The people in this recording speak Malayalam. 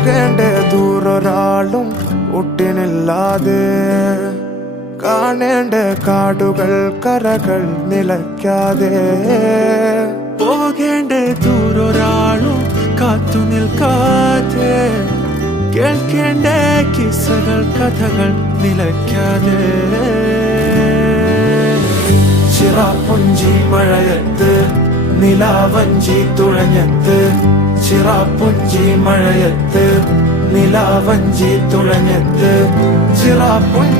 പോകേണ്ട ദൂരൊരാളും ഒട്ടിനില്ലാതെ, കാണേണ്ട കാടുകൾ കരകൾ നിലയ്ക്കാതെ, പോകേണ്ട ദൂരൊരാളും കാത്തു നിൽക്കാതെ, കേൾക്കേണ്ട കിസ്സകൾ കഥകൾ നിലയ്ക്കാതെ. ചിറാപ്പുഞ്ചി മഴയത്ത് നിലാവഞ്ചി തുഴഞ്ഞത്ത്, ചിറാപ്പുഞ്ചി മഴയത്ത് നിലാവഞ്ചി തുഴഞ്ഞത്ത്, ചിറാപ്പുഞ്ചി